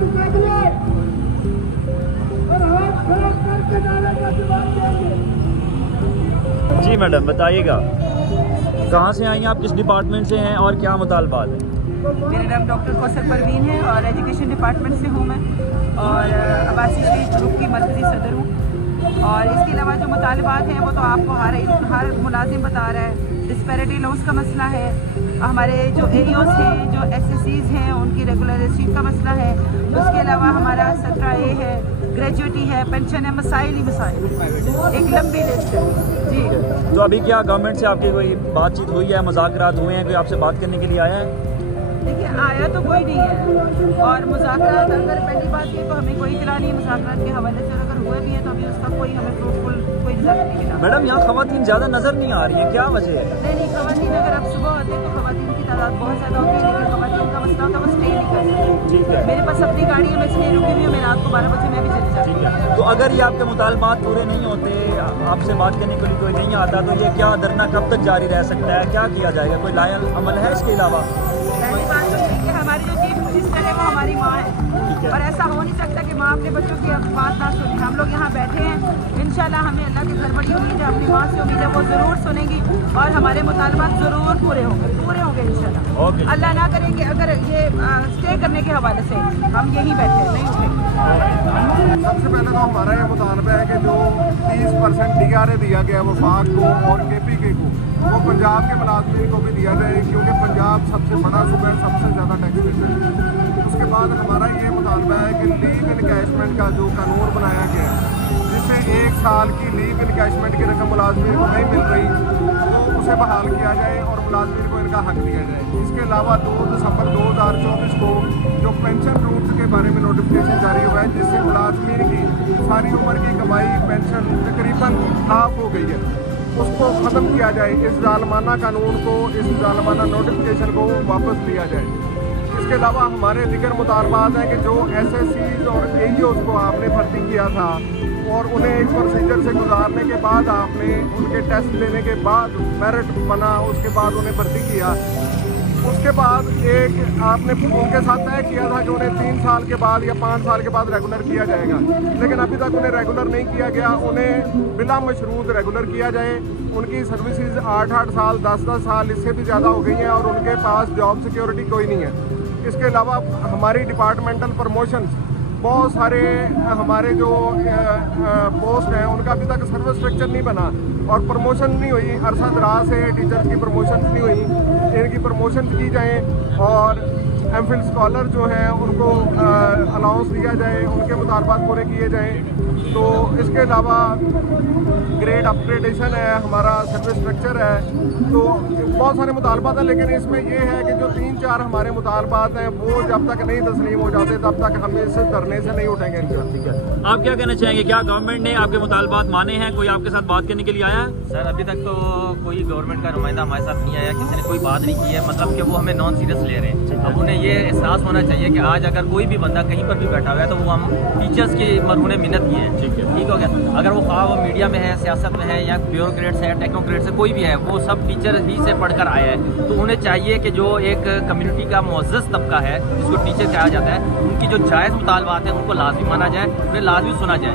जी madam बताइएगा, कहाँ से आई हैं आप, किस डिपार्टमेंट से हैं और क्या मुतालबात है? मेरा नाम डॉक्टर कौसर परवीन है और एजुकेशन डिपार्टमेंट से हूँ मैं, और अब्बासी शहीद ग्रुप की मरकज़ी सदर हूँ। और इसके अलावा जो मुतालबात हैं वो तो आपको हर मुलाजिम बता रहा है। डिस्पैरिटी लॉस का मसला है, हमारे जो एरियोस हैं, जो एसएससीज हैं, उनकी रेगुलरिटी का मसला है। उसके अलावा हमारा 17A है, ग्रेजुएटी है, पेंशन है, मसाइल ही मसाइल, एक लंबी लिस्ट है जी। तो अभी क्या गवर्नमेंट से आपकी कोई बातचीत हुई है, मुज़ाकरात हुए हैं, कोई आपसे बात करने के लिए आया है? देखिए, आया तो कोई नहीं है, और मुज़ाकरात अगर पहली बात ये तो हमें कोई इतला नहीं मुज़ाकरात के हवाले से, अगर हुए भी है तो अभी उसका कोई हमें प्रूफफुल कोई रिजल्ट नहीं मिला। मैडम यहाँ ख़वातीन ज़्यादा नज़र नहीं आ रही है, क्या वजह है? नहीं, ख़वातीन अगर आप सुबह आते हैं तो ख़वातीन की तादाद बहुत ज़्यादा होती है, लेकिन ख़वातीन का मसला होता है वो स्टे नहीं कर सकती। मेरे पास अपनी गाड़ी है, मैं इसलिए रुकी हुई हूँ, मैं रात को 12 बजे मैं भी चली जाती हूँ। तो अगर ये आपके मुतालबात पूरे नहीं होते, आपसे बात करने के लिए कोई नहीं आता, तो ये क्या धरना कब तक जारी रह सकता है, क्या किया जाएगा, कोई लायल अमल है इसके अलावा? पहली बात तो ये कि हमारी जो चीफ मिनिस्टर है वो हमारी माँ है, और ऐसा हो नहीं सकता कि माँ अपने बच्चों की बात ना सुने। हम लोग यहाँ बैठे हैं, इंशाल्लाह हमें अल्लाह की घर बड़ी उम्मीद है, अपनी माँ से उम्मीद है वो ज़रूर सुनेंगी और हमारे मुतालबात ज़रूर पूरे होंगे इंशाल्लाह। अल्लाह ना करे कि अगर ये स्टे करने के हवाले से हम यहीं बैठे नहीं उठेंगे। सबसे पहले तो हमारा ये मुतालबा है कि जो 30% DRA दिया गया वफाक को और KPK को, वो पंजाब के मुलाजमीन को भी दिया जाए, क्योंकि पंजाब सबसे बड़ा सूबा है, सबसे ज़्यादा टैक्स देता है। उसके बाद हमारा ये मुतालबा है कि लीव इनकैशमेंट का जो कानून बनाया गया है, जिससे 1 साल की लीव इनकैशमेंट की रकम मुलाजमीन को नहीं मिल रही, तो उसे बहाल किया जाए और मुलाजमीन को इनका हक दिया जाए। इसके अलावा 2 दिसंबर 2024 को जो पेंशन रूट्स के बारे में नोटिफिकेशन जारी हुआ है, जिससे मुलाजमीन की सारी उम्र की कमाई पेंशन तकरीबन हाफ हो गई है, उसको ख़त्म किया जाए। इस जालमाना कानून को, इस जालमाना नोटिफिकेशन को वापस लिया जाए। इसके अलावा हमारे दिगर मुतालबात हैं कि जो SSCs और AEOs को आपने भर्ती किया था और उन्हें एक प्रोसीजर से गुजारने के बाद आपने उनके टेस्ट लेने के बाद मेरिट बना, उसके बाद उन्हें भर्ती किया, उसके बाद एक आपने उनके साथ तय किया था कि उन्हें 3 साल के बाद या 5 साल के बाद रेगुलर किया जाएगा, लेकिन अभी तक उन्हें रेगुलर नहीं किया गया। उन्हें बिला मशरूत रेगुलर किया जाए। उनकी सर्विसेज 8-8 साल, 10-10 साल, इससे भी ज़्यादा हो गई हैं और उनके पास जॉब सिक्योरिटी कोई नहीं है। इसके अलावा हमारी डिपार्टमेंटल प्रमोशंस, बहुत सारे हमारे जो पोस्ट हैं उनका अभी तक सर्विस स्ट्रक्चर नहीं बना और प्रमोशन नहीं हुई। अरसा दराज से टीचर्स की प्रमोशन नहीं हुई, इनकी प्रमोशन की जाए और MPhil स्कॉलर जो हैं उनको अलाउंस दिया जाए, उनके मुतालबात पूरे किए जाएँ। तो इसके अलावा ग्रेड अपग्रेडेशन है, हमारा सर्विस स्ट्रक्चर है, तो बहुत सारे मुतालबात हैं, लेकिन इसमें ये है कि जो 3-4 हमारे मुतालबात हैं वो जब तक नहीं तस्लीम हो जाते तब तक हम इस धरने से नहीं उठेंगे। ठीक है, आप क्या कहना चाहेंगे, क्या गवर्नमेंट ने आपके मुतालबात माने हैं? कोई आपके साथ बात करने के लिए आया है? सर अभी तक तो कोई गवर्नमेंट का नुमाइंदा हमारे साथ नहीं आया, किसी ने कोई बात नहीं की है, मतलब कि वो हमें नॉन सीरियस ले रहे हैं। अब उन्हें ये एहसास होना चाहिए कि आज अगर कोई भी बंदा कहीं पर भी बैठा हुआ है तो वो हम टीचर्स की मरहूने मिन्नत की है। ठीक हो गया, अगर वो ख्वाह वो मीडिया में है, सियासत में है, या ब्यूरोक्रेट्स है, टेक्नोक्रेट्स है, कोई भी है, वो सब टीचर ही से पढ़कर आया है। तो उन्हें चाहिए कि जो एक कम्युनिटी का मुअज़्ज़ज़ तबका है जिसको टीचर कहा जाता है, उनकी जो जायज़ मुतालबात हैं उनको लाजमी माना जाए, उन्हें लाजमी सुना जाए।